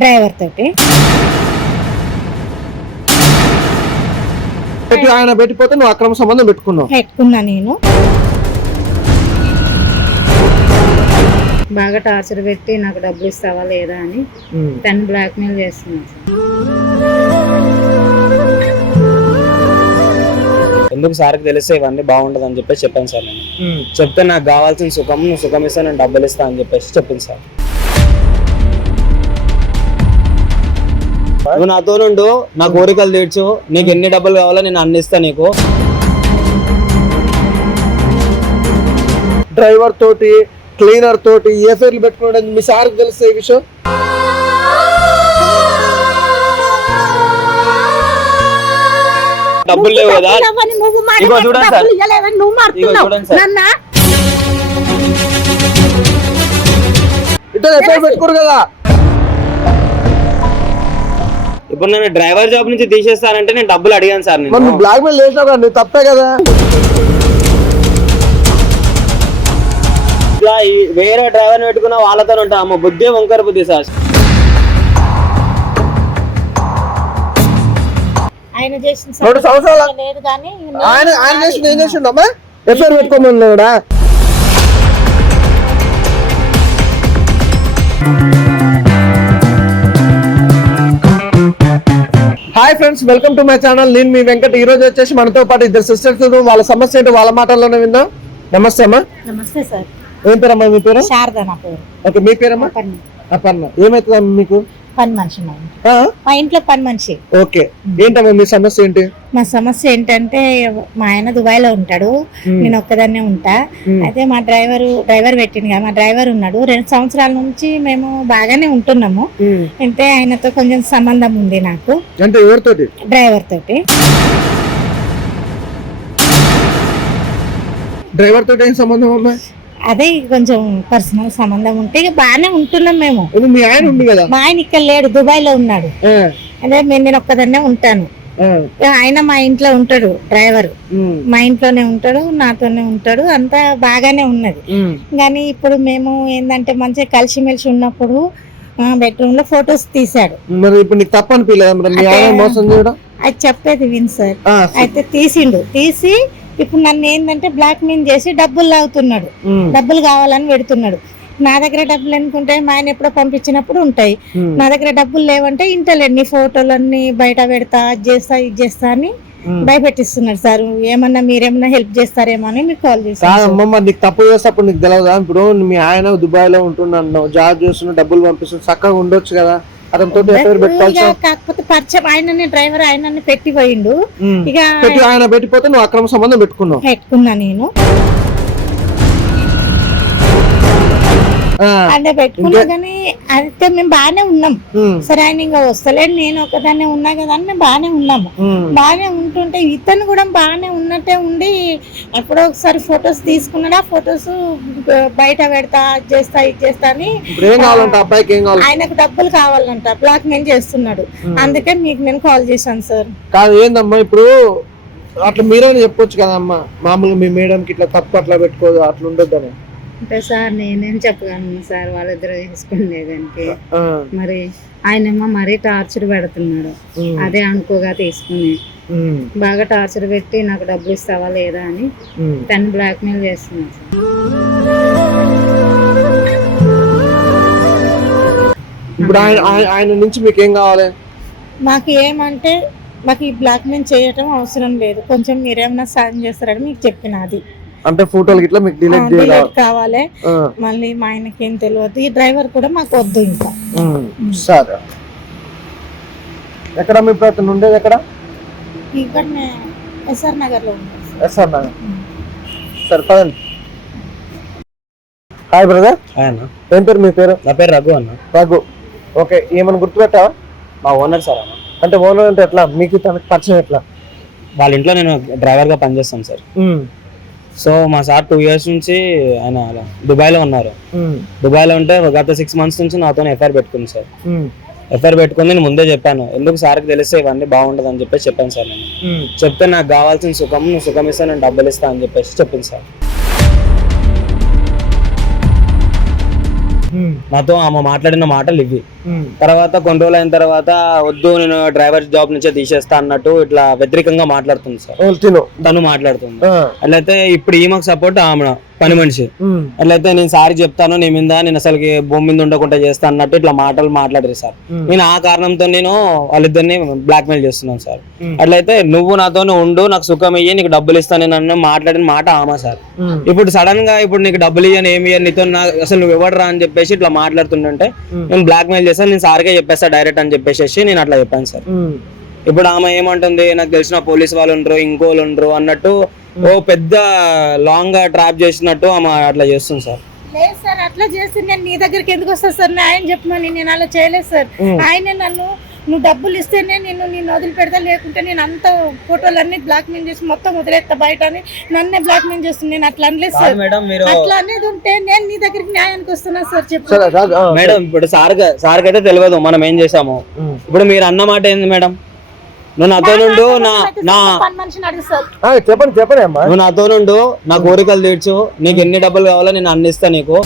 Driver తోటి. పెట్టి ఆయన పెట్టిపోతే నువ్వు అక్రమ సంబంధం పెట్టుకున్నావు. పెట్టుకున్నా నేను. బాగా టార్చర్ పెట్టి నాకు డబ్బులు ఇస్తావా లేదా అని. తను బ్లాక్మెయిల్ చేస్తున్నాను ఎందుకు సార్కి తెలిస్తే ఇవన్నీ బాగుండదు అని చెప్పేసి చెప్పాను సార్ నేను. చెప్తే నాకు కావాల్సిన సుఖం నువ్వు సుఖం ఇస్తే నేను డబ్బులు ఇస్తా అని చెప్పేసి చెప్పింది సార్. నువ్వు నాతో నుండు నా కోరికలు తీర్చు. నీకు ఎన్ని డబ్బులు కావాలో నేను అన్ని ఇస్తా నీకు. డ్రైవర్ తోటి క్లీనర్ తోటి ఏ పేర్లు పెట్టుకున్నాడు మీ సార్కి తెలిస్తే ఈ విషయం? డబ్బులు లేవు కదా. నువ్వు ఇగో చూడండి సార్. డబ్బులు ఇవ్వలేదని నువ్వు ఇగో మారుతున్నావు. చూడండి సార్. నన్నా? ఇద్దరు ఎఫ్ఐఆర్ పెట్టుకోరు కదా. ఇప్పుడు నేను డ్రైవర్ జాబ్ నుంచి తీసేస్తానంటే నేను డబ్బులు అడిగాను సార్ మరి నేను నువ్వు బ్లాక్ మెయిల్ చేసినావు కదా తప్పే కదా? ఇట్లా ఈ వేరే డ్రైవర్ని పెట్టుకున్న వాళ్ళతో ఉంటా. అమ్మ బుద్ధి వంకర బుద్ధి సార్. ఆయన చేసిన రెండు సంవత్సరాల లేదు కానీ ఆయన ఆయన చేసింది ఏం చేసిండు అమ్మా? FIR hi friends welcome to my channel. నేను మీ వెంకట్. ఈ రోజు వచ్చేసి మనతో పాటు ఇద్దరు సిస్టర్స్ వాళ్ళ సమస్య ఏంటో వాళ్ళ మాటల్లోనే విందాం. నమస్తే అమ్మా. నమస్తే సార్. ఏం పేరమ్మా మీ పేరు? శారద నా పేరు. ఓకే మీ పేరమ్మా? అపర్ణ. ఏమవుతుందమ్మా మీకు? పని మనిషి మా ఇంట్లో. పని మనిషి. ఓకే. ఏంటమ్మా మీ సమస్య ఏంటి? మా సమస్య ఏంటంటే మా ఆయన దుబాయ్లో ఉంటాడు నేను ఒక్కదాన్నే ఉంటా. అయితే మా డ్రైవర్ డ్రైవర్ పెట్టింది మా డ్రైవర్ ఉన్నాడు. రెండు సంవత్సరాల నుంచి మేము బాగానే ఉంటున్నాము. అయితే ఆయనతో కొంచెం సంబంధం ఉంది నాకు. అంటే ఎవరితోటి? డ్రైవర్ తోటి. డ్రైవర్ తోటి ఏం సంబంధం అమ్మా అదే కొంచెం పర్సనల్ సంబంధం ఉంటే ఇక బాగానే ఉంటున్నాం మేము. మీ ఆయన కదా? మా ఆయన ఇక్కడ లేడు దుబాయ్లో ఉన్నాడు అదే మేము నేను ఒక్కదాన్నే ఉంటాను. ఆయన మా ఇంట్లో ఉంటాడు డ్రైవర్ మా ఇంట్లోనే ఉంటాడు నాతోనే ఉంటాడు అంతా బాగానే ఉన్నది. కానీ ఇప్పుడు మేము ఏంటంటే మంచిగా కలిసిమెలిసి ఉన్నప్పుడు బెడ్రూమ్లో ఫొటోస్ తీశాడు. మరి ఇప్పుడు నీకు తప్ప అనిపించలేదు మరి? మీ ఆయన మోసం చేయడం? అది చెప్పేది విన్ సార్. అయితే తీసిండు. తీసి ఇప్పుడు నన్ను ఏంటంటే బ్లాక్ మెయిల్ చేసి డబ్బులు లాగుతున్నాడు. డబ్బులు కావాలని పెడుతున్నాడు. నా దగ్గర డబ్బులు ఎందుకుంటే మా ఆయన ఎప్పుడో పంపించినప్పుడు ఉంటాయి. నా దగ్గర డబ్బులు లేవంటే ఇంటలేడు. నీ ఫోటోలన్నీ బయట పెడతా అది చేస్తా ఇది చేస్తా అని ఉమ్. భయపెట్టిస్తున్నాడు సార్. ఏమన్నా మీరేమన్నా హెల్ప్ చేస్తారేమో అని మీకు కాల్ నీకు తప్పు చేసేటప్పుడు నీకు తెలియదా ఇప్పుడు మీ ఆయన దుబాయ్లో ఉంటున్నాను జాబ్ చేస్తున్నా డబ్బులు పంపిస్తున్నా చక్కగా ఉండొచ్చు కదా. అతనితో ఎఫ్ఐఆర్ పెట్టుకోవాల్సి ఇక కాకపోతే పరిచయం ఆయననే డ్రైవర్ ఆయనని పెట్టి పోయిండు. ఇక పెట్టి ఆయన పెట్టిపోతే నువ్వు అక్రమ సంబంధం పెట్టుకున్నావు. పెట్టుకున్నా నేను. అంటే పెట్టుకున్నా కానీ అయితే మేము బాగానే ఉన్నాం. సరే ఆయన ఇంకా వస్తలేడు నేను ఒకదాన్నే ఉన్నా కదా అని మేము బాగానే ఉన్నాము. బాగానే ఉంటుంటే ఇతను కూడా బాగానే ఉన్నట్టే ఉండి ఎప్పుడో ఒకసారి ఫొటోస్ తీసుకున్నాడు. ఆ ఫొటోస్ బయట పెడతా చేస్తా ఇది చేస్తా అని ఆయనకు డబ్బులు కావాలంట. బ్లాక్ మెయిల్ చేస్తున్నాడు. అందుకే మీకు నేను కాల్ చేశాను సార్. కాదు ఏందమ్మా ఇప్పుడు? అట్లా మీరైనా చెప్పొచ్చు కదమ్మా. మామూలుగా మీ మేడంకి ఇట్లా తప్పు అట్లా పెట్టుకోదు అట్లా ఉండొద్దని. అంటే సార్ నేనేం చెప్పగలను సార్ వాళ్ళిద్దరు తీసుకునేదానికి. ఆ, మరి ఆయనేమో మరీ టార్చర్ పెడుతున్నాడు. అదే అనుకోగా తీసుకుని. బాగా టార్చర్ పెట్టి నాకు డబ్బులు ఇస్తావా లేదా అని. తను బ్లాక్మెయిల్ చేస్తున్నాడు. సార్ ఇప్పుడు ఆయన ఆయన- నుంచి మీకు ఏం కావాలి? మాకు ఏమంటే మాకు ఈ బ్లాక్మెయిల్ చేయటం అవసరం లేదు. కొంచెం మీరేమైనా సాయం చేస్తారని మీకు చెప్పిన అది. అంటే ఫోటోలు గిట్లా మీకు డిలీట్ చేయాలి డిలీట్ కావాలి. మళ్ళీ మా ఆయనకి ఏం తెలియదు ఈ డ్రైవర్ కూడా మాకు వద్దు ఇంకా. సరే. ఎక్కడ మీ ప్రయత్నం ఉండేది ఎక్కడ? ఇక్కడ ఎస్ఆర్ నగర్లో ఉంది ఎస్ సార్ పదండి. Hi brother. ఆయన ఏం పేరు మీ పేరు? నా పేరు రఘు అన్న. రఘు. ఓకే ఏమైనా గుర్తుపెట్టావా? మా ఓనర్ సార్ అన్న. అంటే ఓనర్ అంటే ఎట్లా? మీకు తనకి పరిచయం ఎట్లా? వాళ్ళ ఇంట్లో నేను డ్రైవర్గా పనిచేస్తాను సార్. సో మా సార్ టూ ఇయర్స్ నుంచి ఆయన దుబాయ్లో ఉన్నారు. దుబాయ్లో ఉంటే గత సిక్స్ మంత్స్ నుంచి నాతో ఎఫ్ఐఆర్ పెట్టుకుంది సార్. ఎఫ్ఐఆర్ పెట్టుకుంది నేను ముందే చెప్పాను. ఎందుకు సార్కి తెలిస్తే ఇవన్నీ బాగుండదు అని చెప్పేసి చెప్పాను సార్ నేను. చెప్తే నాకు కావాల్సిన సుఖం నువ్వు సుఖం ఇస్తే నేను డబ్బులు ఇస్తా అని చెప్పేసి చెప్పింది సార్. నాతో ఆమె మాట్లాడిన మాటలు ఇవి. తర్వాత కొన్ని రోజులు అయిన తర్వాత వద్దు నేను డ్రైవర్ జాబ్ నుంచే తీసేస్తా అన్నట్టు ఇట్లా వ్యతిరేకంగా మాట్లాడుతుంది సార్. తిను. మాట్లాడుతుంది. అట్లయితే ఇప్పుడు ఈమెకు సపోర్ట్ ఆమె పని మనిషి. అట్లయితే నేను సారి చెప్తాను నీ మీద నేను అసలుకి భూమి మీద ఉండకుండా చేస్తా అన్నట్టు ఇట్లా మాటలు మాట్లాడారు సార్. నేను ఆ కారణంతో నేను వాళ్ళిద్దరిని బ్లాక్ మెయిల్ చేస్తున్నాను సార్. అట్లయితే నువ్వు నాతోనే ఉండు నాకు సుఖం ఇయ్యి నీకు డబ్బులు ఇస్తాను నేను అన్న మాట్లాడిన మాట ఆమె సార్. ఇప్పుడు సడన్గా ఇప్పుడు నీకు డబ్బులు ఇయ్యను ఏమి ఇయ్యను నీతో అసలు నువ్వు ఎవడరా అని చెప్పేసి ఇట్లా మాట్లాడుతుంటే. నేను బ్లాక్ మెయిల్ చేస్తాను నేను సార్కే చెప్పేస్తా డైరెక్ట్ అని చెప్పేసి నేను అట్లా చెప్పాను సార్. ఇప్పుడు ఆమె ఏమంటుంది నాకు తెలిసిన పోలీస్ వాళ్ళు ఉండరు ఇంకోళ్ళు ఉండరు అన్నట్టు ఓ పెద్ద లాంగ్గా ట్రాప్ చేసినట్టు ఆమె అట్లా చేస్తుంది సార్. లేదు సార్ అట్లా చేస్తే నేను నీ దగ్గరికి ఎందుకు వస్తా సార్? ఆయన చెప్పమని నేను అలా చేయలేదు సార్. ఆయన నన్ను నువ్వు డబ్బులు ఇస్తేనే నేను నేను వదిలిపెడతా లేకుంటే నేను అంత ఫోటోలు అన్ని బ్లాక్ మెయిల్ చేసి మొత్తం వదిలేస్తా బయట అని నన్నే బ్లాక్ మెయిల్ చేస్తుంది. నేను అట్లా అనలేదు సార్. మేడం మీరు అట్లా అనేది ఉంటే నేను నీ దగ్గరికి న్యాయానికి వస్తున్నా సార్ చెప్పు. మేడం ఇప్పుడు సార్ సార్ అయితే తెలియదు మనం ఏం చేసాము. ఇప్పుడు మీరు అన్న మాట ఏంది మేడం? నువ్వు నాతో నుండు నా నా చెప్పండి చెప్పండి అమ్మా. నువ్వు నాతో నుండు నా కోరికలు తీర్చు నీకు ఎన్ని డబ్బులు కావాలో నేను అన్నిస్తా నీకు.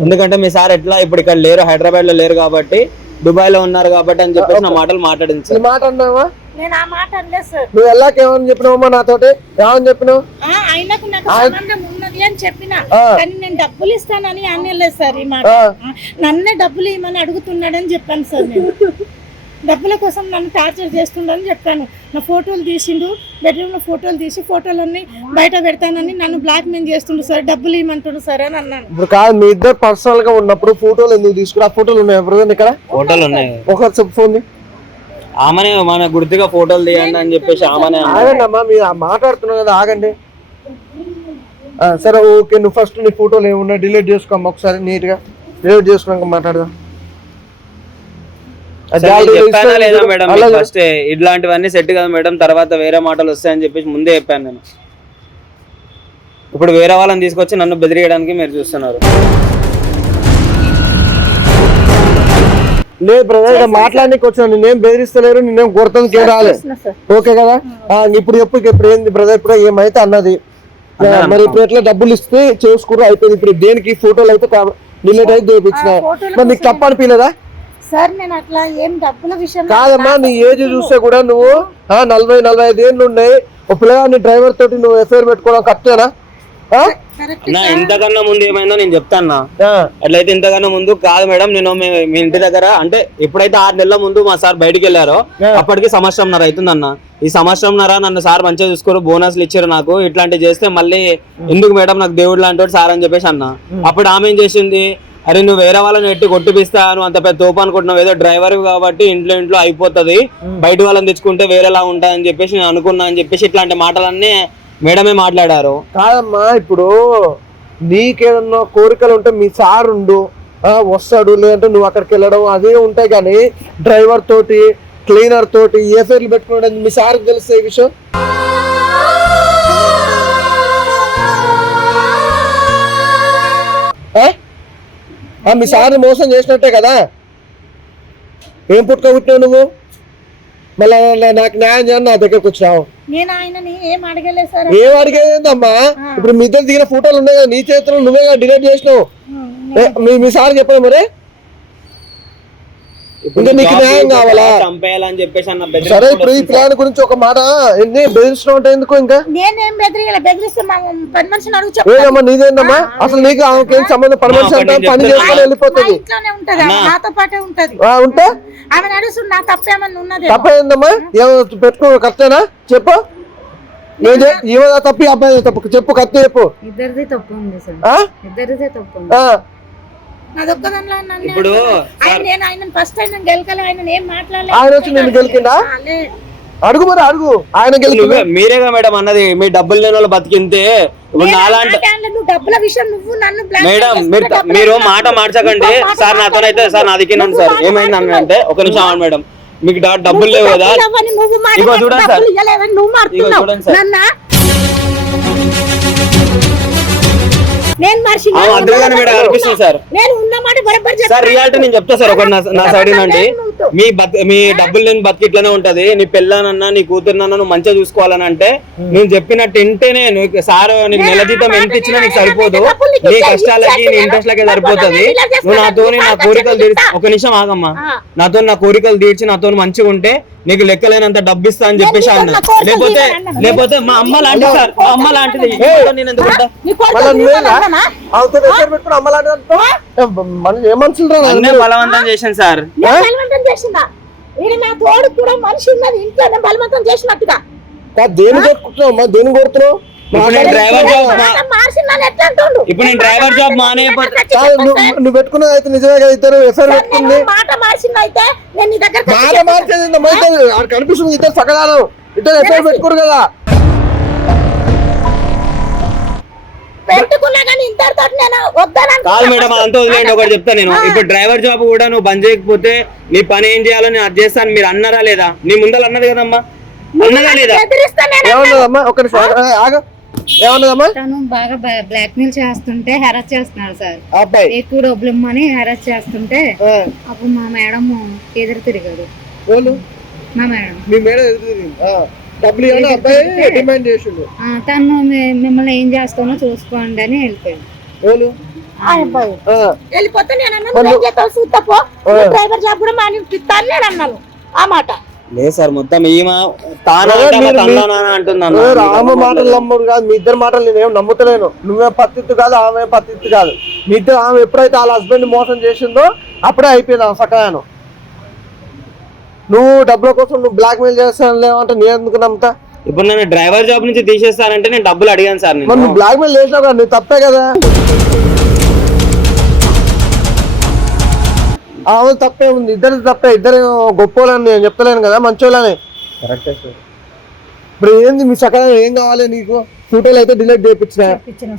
ఎందుకంటే మీ సార్ ఎట్లా ఇప్పుడు ఇక్కడ లేరు హైదరాబాద్లో లేరు కాబట్టి దుబాయ్లో ఉన్నారు కాబట్టి అని చెప్పేసి నా మాటలు మాట్లాడింది సార్. మాట అన్నావా? నేను ఆ మాట అనలేదు సార్. నువ్వు వెళ్ళాక ఏమని చెప్పినావమ్మా నాతోటి? ఏమని చెప్పినావు? ఆ, ఆయనకు నాకు సంబంధం ఉన్నది అని చెప్పిన. ఆ. కానీ నేను డబ్బులు ఇస్తానని అనలేదు సార్ ఈ మాట. ఆ. ఆ, నన్నే డబ్బులు ఇవ్వమని అడుగుతున్నాడని చెప్పాను సార్ నేను. డబ్బుల కోసం నన్ను టార్చర్ చేస్తుండని చెప్పాను. నా ఫోటోలు తీసిండు బెడ్రూమ్లో ఫోటోలు తీసి ఫోటోలన్నీ బయట పెడతానని నన్ను బ్లాక్ మెయిల్ చేస్తుండు సార్ డబ్బులు ఇవ్వమంటుండు సార్ అని అన్నాను. ఇప్పుడు కాదు మీ ఇద్దరు పర్సనల్గా ఉన్నప్పుడు ఫోటోలు ఎందుకు తీసుకురా? ఫోటోలు ఉన్నాయి బ్రదర్ ఇక్కడ ఫోటోలు ఉన్నాయి. ఒకసారి చెప్పు ఫోన్ ఆమెనే మన గుర్తుగా ఫోటోలు తీయండి అని చెప్పేసి ఆమెనే అన్నది. ఆగండి అమ్మా మీరు మాట్లాడుతున్నారు కదా ఆగండి. సరే ఓకే నువ్వు ఫస్ట్ నీ ఫోటోలు ఏమున్నా డిలీట్ చేసుకోమ్మా ఒకసారి నీట్గా. డిలీట్ చేసుకున్నాక మాట్లాడదాం. చెప్పానా లేదా. మేడం. ఫస్ట్ ఇట్లాంటివన్నీ సెట్ కదా మేడం తర్వాత వేరే మాటలు వస్తాయని చెప్పేసి ముందే చెప్పాను నేను. ఇప్పుడు వేరే వాళ్ళని తీసుకొచ్చి నన్ను బెదిరియడానికి మీరు చూస్తున్నారు. లేదు బ్రదర్ ఇక్కడ మాట్లాడడానికి వచ్చాను నేనేం బెదిరిస్తలేరు నేనేం కొడతానికి ఏం రాలే ఓకే కదా? ఇప్పుడు చెప్పు ఇప్పుడు ఏంది బ్రదర్ ఇప్పుడు ఏమైతే అన్నది. మరి ఇప్పుడు ఎట్లా డబ్బులు ఇస్తే చేసుకుర్రు అయిపోయింది. ఇప్పుడు దేనికి ఫోటోలు అయితే డిలీట్ అయితే చేయించిన ఆ, ఫోటోల మరి నీకు తప్పు అనిపించలేదా సార్ నేను అట్లా ఏం డబ్బుల విషయం కాదమ్మా నీ ఏజ్ చూస్తే కూడా నువ్వు ఆ, నలభై నలభై ఐదు ఏళ్ళు ఉన్నాయి. ఒక పిల్లగాడిని డ్రైవర్ తోటి నువ్వు ఎఫ్ఐఆర్ పెట్టుకోవడం కరెక్టేనా ఆ? కరెక్ట్ నా ఇంతకన్నా ముందు ఏమైందో నేను చెప్తాను ఆ, అట్లయితే ఇంతకన్నా ముందు కాదు మేడం నేను మీ మీ ఇంటి దగ్గర అంటే ఎప్పుడైతే ఆరు నెలల ముందు మా సార్ బయటికి వెళ్ళారో. అప్పటికి సంవత్సరంన్నర అవుతుందన్న ఈ సంవత్సరంన్నర నన్ను సార్ మంచిగా చూసుకోరు బోనస్లు ఇచ్చారు నాకు. ఇట్లాంటివి చేస్తే మళ్ళీ ఎందుకు మేడం నాకు దేవుడు లాంటి సార్ అని చెప్పేసి అన్న. అప్పుడు ఆమె ఏం చేసింది? అరే నువ్వు వేరే వాళ్ళని ఎట్టి కొట్టిపిస్తా నువ్వు అంత పెద్ద తోపు అనుకుంటున్నావు. ఏదో డ్రైవర్ కాబట్టి ఇంట్లో ఇంట్లో అయిపోతుంది. బయట వాళ్ళని తెచ్చుకుంటే వేరేలా ఉంటుంది అని చెప్పేసి నేను అనుకున్నా అని చెప్పేసి ఇట్లాంటి మాటలన్నీ మేడమే మాట్లాడారు. కాదమ్మా ఇప్పుడు నీకేదన్నా కోరికలు ఉంటే మీ సార్ ఉండు వస్తాడు లేదంటే నువ్వు అక్కడికి వెళ్ళడం అదే ఉంటాయి కానీ డ్రైవర్ తోటి క్లీనర్ తోటి ఏ పేర్లు పెట్టుకోవడం మీ సార్ తెలిసే ఈ విషయం? మీ సార్ని మోసం చేసినట్టే కదా? ఏం పుట్టుక పుట్టినావు నువ్వు? మళ్ళీ నాకు న్యాయం చేయని నా దగ్గరకు వచ్చినావు. నేను ఆయనని ఏం అడగలేదు సార్? ఏం అడిగేదేందమ్మా ఇప్పుడు మీ ఇద్దరు దిగిన ఫోటోలు ఉన్నాయి కదా నీ చేతిలో నువ్వే డిలీట్ చేసినావు. మీ సార్ చెప్పాను మరి. ఇంకా నీకు న్యాయం కావాలా? చంపేయాలని చెప్పేసి అన్న సరే ఇప్పుడు ఈ ప్లాన్ గురించి ఒక మాట ఎన్ని బెదిరించడం అంటే ఎందుకు ఇంకా? నేనేం బెదిరియలే బెదిరిస్తే మా పని మనిషిని అడుగు చెప్పు ఏదమ్మా నీదేందమ్మా? అసలు నీకు ఆమెకేం సంబంధం? పని మనిషి అంటే పని. చేసుకొని వెళ్ళిపోతుంది ఇంట్లోనే ఉంటది? ఆమె నాతో పాటే ఉంటది. ఉంటే? ఆమె నడుస్తుంది నా తప్పేమన్నా ఉన్నది తప్పైందమ్మా? ఏమో పెట్టుకో కరెక్టేనా? చెప్పు. నేను ఈమె తప్పి? అబ్బాయి తప్పు. చెప్పు కత్తి చెప్పు. ఇద్దరిది తప్పు ఉంది సార్. ఆ? ఇద్దరిదే తప్పు ఉంది. ఆ, నాదొక్కదానిలో నన్ను ఇప్పుడు ఆయన నేను ఆయన ఫస్ట్ ఆయన గెలకలే ఆయన ఏం మాట్లాడలేదు ఆయన వచ్చి నిన్ను గెలికిందా ఆ, లే. అడుగు మరి అడుగు. ఆయన మీరేగా మేడం అన్నది మీ డబ్బులు లేని వాళ్ళు బతికింతే ఇప్పుడు నాలాంటి డబ్బుల విషయం నువ్వు నన్ను blackmail మేడం మీరు మీరు మాట. మార్చకండి. సార్ నాతోనైతే సార్ నా దిక్కిన ఉంది సార్. ఏమైంది అంటే ఒక నిమిషం ఆగండి మేడం. మీకు డబ్బులు లేవు కదా? నువ్వు చూడండి సార్. నేను మనిషి అనిపిస్తుంది సార్. నేను ఉన్న మాట బరబ్బర్ సార్ రియాలిటీ నేను చెప్తా సార్ ఒక నా సైడ్ నుండి. నువ్వు. మీ బత్ మీ డబ్బులు లేని బతికి ఇట్లనే ఉంటది. నీ పిల్లనన్నా నీ కూతురునన్నా నువ్వు మంచిగా చూసుకోవాలని అంటే నేను చెప్పినట్టు ఇంటేనే నువ్వు సార్ నీకు నెల జీతం ఎంత ఇచ్చినా నీకు సరిపోదు. నీ కష్టాలకి నీ ఇంట్రెస్ట్ లకే సరిపోతుంది. నువ్వు నాతో నా కోరికలు తీర్చి. ఒక నిమిషం ఆగమ్మా. నాతో నా కోరికలు తీర్చి నాతో మంచిగా ఉంటే నీకు లెక్కలేనంత డబ్బు ఇస్తా అని చెప్పేసి నేను అన్న లేకపోతే. లేకపోతే మా అమ్మ లాంటి సార్ మా అమ్మ లాంటిది. నేను ఎందుకు ఉంటా? నీ కొడుకు మళ్ళా నువ్వేనా తీసుకోవాలన్నా? అవతల ఎక్కడ పెట్టుకుని అమ్మలాంటి మన ఏ మనుషులు రా అన్నే బలవంతం చేశాను సార్. నేను బలవంతం చేసిందా? ఈయన నా తోడు కూడా మనిషి ఉన్నది ఇంట్లో నేను బలవంతం చేసినట్టుగా. దేని కొట్టుకుంటున్నావు? అమ్మా దేని కొడుతున్నావు? ఇప్పుడు నేను డ్రైవర్ జాబ్ మా- మాట మార్చి నన్ను ఎట్లా అంటుండు? ఇప్పుడు నేను డ్రైవర్ జాబ్ మానేయకపోతే కాదు, నువ్వు నువ్వు పెట్టుకున్నది అయితే నిజమే కదా ఇద్దరు? ఎఫ్ఐఆర్ సార్, పెట్టుకుంది నేను మాట మార్చింది అయితే నేను నీ దగ్గర మాట మార్చేది ఏందమ్మా? ఇద్దరు ఆడ కనిపిస్తుంది ఇద్దరు సగదానం. ఇద్దరు ఎఫ్ఐఆర్ పెట్టుకోరు కదా. పెట్టుకున్నా కానీ ఇంతటితో నేను వద్దని కాదు మేడం అంతా వదిలేండి ఒకటి చెప్తా నేను. ఇప్పుడు డ్రైవర్ జాబ్ కూడా నువ్వు బంద్ చేయకపోతే నీ పని ఏం చేయాలో నేను అది చేస్తాను. మీరు అన్నారా లేదా? నీ ముందర అన్నది కదమ్మా? అన్నదా లేదా? ఎదిరిస్తా నేను ఏమన్నదమ్మా ఒక నిమిషం ఆగు, ఆగు. ఏమన్నదమ్మా తను బాగా బ్లాక్ మెయిల్ చేస్తుంటే హెరాస్ చేస్తున్నాడు సార్. ఎక్కువ డబ్బులు ఇమ్మని హెరాస్ చేస్తుంటే అప్పుడు మా మేడం ఎదురు తిరిగాడు. వాళ్ళు మా మేడం. మీ మేడం ఎదురు తిరిగింది. ఆ, డబ్బులు ఇవ్వని అబ్బాయి డిమాండ్ చేసిండు? ఆ, తను మీ- మిమ్మల్ని ఏం చేస్తానో చూసుకోండి అని వెళ్ళిపోయాడు. వాళ్ళు ఆ అబ్బాయి. ఆ, వెళ్ళిపోతే నేను అన్నాను "నువ్వు ఏం చేస్తావు? చూస్తాపో డ్రైవర్ జాబ్ కూడా మాని ఇస్తాను నేను అన్నాను. ఆ మాట. లేదు సార్ మొత్తం ఈమె తానా బ్రదర్, అంటే మీరు- తందానా అని అంటుంది అన్న. ఏ రామ మాటలు నమ్ముడు కాదు మీ ఇద్దరు మాటలు నేనేం నమ్ముతలేను. నువ్వే పత్తిత్తు కాదు ఆమె పత్తిత్తు కాదు. మీ ఇద్దరు ఆమె ఎప్పుడైతే వాళ్ళ హస్బెండ్ మోసం చేసిందో అప్పుడే అయిపోయింది ఆమె సకాయాను. నువ్వు డబ్బుల కోసం నువ్వు బ్లాక్ మెయిల్ చేస్తాను లేవంటే నేను ఎందుకు నమ్ముతా? ఇప్పుడు నేను డ్రైవర్ జాబ్ నుంచి తీసేస్తానంటే నేను డబ్బులు అడిగాను సార్ మరి నువ్వు బ్లాక్ మెయిల్ చేసినావు కదా నువ్వు తప్పే కదా? ఆమె తప్పే ఉంది ఇద్దరు తప్పే ఇద్దరు గొప్పోలని నేను చెప్తలేను కదా మంచోళ్ళని. కరెక్టే సార్. ఇప్పుడు ఏంది మీ సకాలం ఏం కావాలి నీకు? ఫోటోలు అయితే డిలీట్ చేయించిన.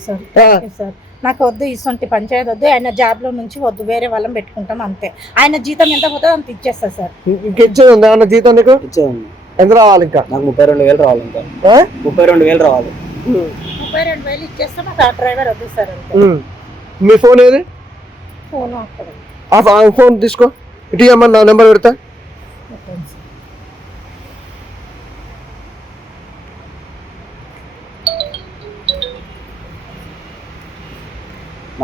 సార్. నాకు వద్దు ఇటువంటి పంచాయతీ వద్దు ఆయన జాబ్లో నుంచి వద్దు వేరే వాళ్ళని పెట్టుకుంటాం అంతే. ఆయన జీతం ఎంత పోతుందో అంత ఇచ్చేస్తా సార్. ఇంకిచ్చేది ఉందా ఏమన్నా జీతం నీకు? ఇచ్చేయండి ఎంత రావాలి ఇంకా? నాకు ముప్పై రెండు వేలు రావాలి ఇంకా. ఆ? ముప్పై రెండు వేలు రావాలి. ముప్పై రెండు వేలు ఇచ్చేస్తా నాకు ఆ డ్రైవర్ వద్దు సార్ అంతే. మీ ఫోన్ ఏది? ఫోన్ అక్కడ. ఫోన్ తీసుకో. ఇటు నా నెంబర్ పెడతా.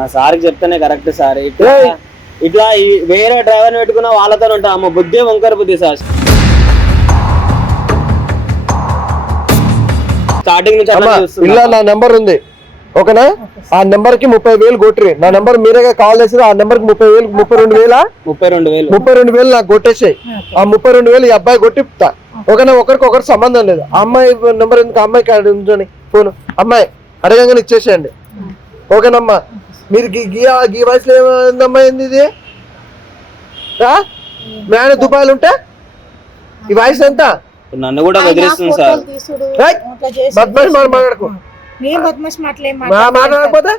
మా సార్కి చెప్తేనే కరెక్ట్ సార్. ఇట్లా. ఇట్లా వేరే డ్రైవర్ పెట్టుకున్న వాళ్ళతో ఉంటా. అమ్మ బుద్ధి వంకర బుద్ధి సార్. స్టార్టింగ్ నుంచి అట్లా అమ్మా చూస్తున్నా. ఇలా నా నెంబర్ ఉంది. ఓకేనా? ఆ నెంబర్కి ముప్పై వేలు కొట్టిరి. నా నెంబర్ మీరే కాల్ చేసి ఆ నెంబర్కి ముప్పై వేలు ముప్పై రెండు వేల? ముప్పై రెండు వేలు. ముప్పై రెండు వేలు నాకు కొట్టేసాయి. ఆ ముప్పై రెండు వేలు ఈ అబ్బాయి కొట్టిపుతా. ఓకేనా? ఒకరికి ఒకరికి సంబంధం లేదు. ఆ అమ్మాయి నెంబర్ ఎందుకు? ఆ ఉంచండి ఫోన్. అమ్మాయి అడగంగానే ఇచ్చేసేయండి. ఓకేనమ్మా. మీరు గీ గీ గీ వయసులో ఏమైందమ్మా ఏంది ఇది? రా? మీ ఆయన దుబాయ్లో ఉంటే? ఈ వయసు ఎంత? నన్ను కూడా బెదిరిస్తుంది సార్. బద్మాష్ మాట మాట్లాడుకో. మాట్లాడకపోతే?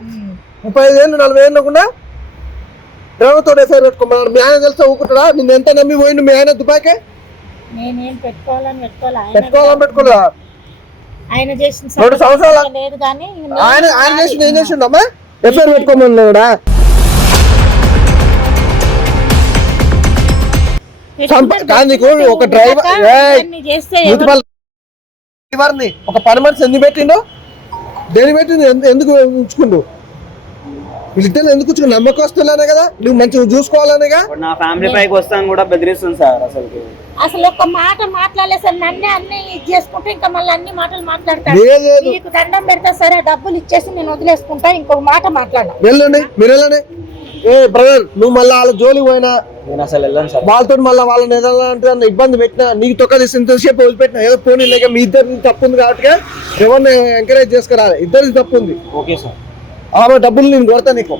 ముప్పై ఐదు ఏళ్ళు నలభై ఏళ్ళు కూడా డ్రైవర్తో ఎఫ్ఐఆర్ పెట్టుకోమన్నాడు. మీ ఆయన తెలిస్తే ఊకుంటాడా నిన్ను ఎంత నమ్మి పోయిండు మీ ఆయన దుబాయ్కే? నేనేం పెట్టుకోవాలని పెట్టుకోవాలి? ఆయన పెట్టుకోవాలని పెట్టుకోలేదా? ఆయన చేసిన రెండు సంవత్సరాల- ఆయన ఆయన చేసి ఏం చేసిండమ్మా ఎఫ్ఐఆర్ పెట్టుకోమన్నాడా? నీకు ఒక డ్రైవర్ ఏయ్! చేస్తే మున్సిపల్ డ్రైవర్ని ఒక పని మనిషి ఎందుకు పెట్టిండు? దేని పెట్టిండు ఎందు- ఎందుకు ఉంచుకుండు? వీళ్ళిద్దరు ఎందుకు ఉంచుకుండు? నమ్మకస్తులనే కదా నువ్వు మంచిగా చూసుకోవాలనేగా? నా ఫ్యామిలీ పైకి వస్తాను కూడా బెదిరిస్తుంది సార్ అసలు అసలు ఒక్క మాట మాట్లాడలేదు సార్. నన్నే అన్ని ఇది చేసుకుంటే ఇంకా మళ్ళీ అన్ని మాటలు మాట్లాడతాను నీకు దండం పెడతా సరే. డబ్బులు ఇచ్చేసి నేను వదిలేసుకుంటా ఇంకొక మాట మాట్లాడ వెళ్ళండి మీరు వెళ్ళండి. ఏ బ్రదర్ నువ్వు మళ్ళీ వాళ్ళ జోలికి పోయినా? నేను అసలు వెళ్ళాను సార్. వాళ్ళతో మళ్ళీ వాళ్ళని ఏదైనా ఇబ్బంది పెట్టినా నీకు తొక్క తీసి ఇంతసేపు వదిలిపెట్టినా ఏదో పోనీ లేక మీ ఇద్దరిని తప్పు ఉంది కాబట్టి ఎవరిని ఎంకరేజ్ చేసుకురాలి ఇద్దరికి తప్పు ఉంది. Okay sir. ఆమె డబ్బులు నేను కొడతా నీకు.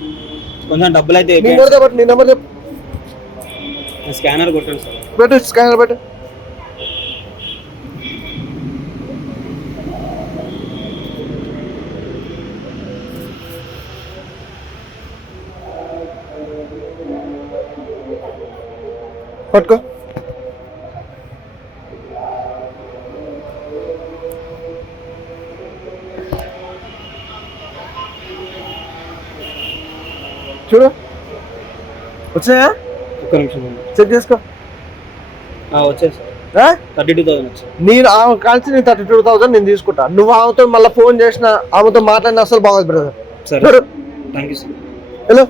కొంచెం డబ్బులు అయితే నేను కొడతా బట్ నీ నెంబర్ చెప్పు. స్కానర్ కొట్టండి సార్ పెట్టు స్కానర్ పెట్టు పట్టుకో చూడు వచ్చాయా ఒక్క నిమిషం చెక్ చేసుకో? థర్టీ టూ థౌసండ్ నేను ఆమె కలిసి నేను థర్టీ టూ థౌసండ్ నేను తీసుకుంటా. నువ్వు ఆమెతో మళ్ళీ ఫోన్ చేసిన ఆమెతో మాట్లాడిన అసలు బాగోదు బ్రదర్ సరే. Thank you sir hello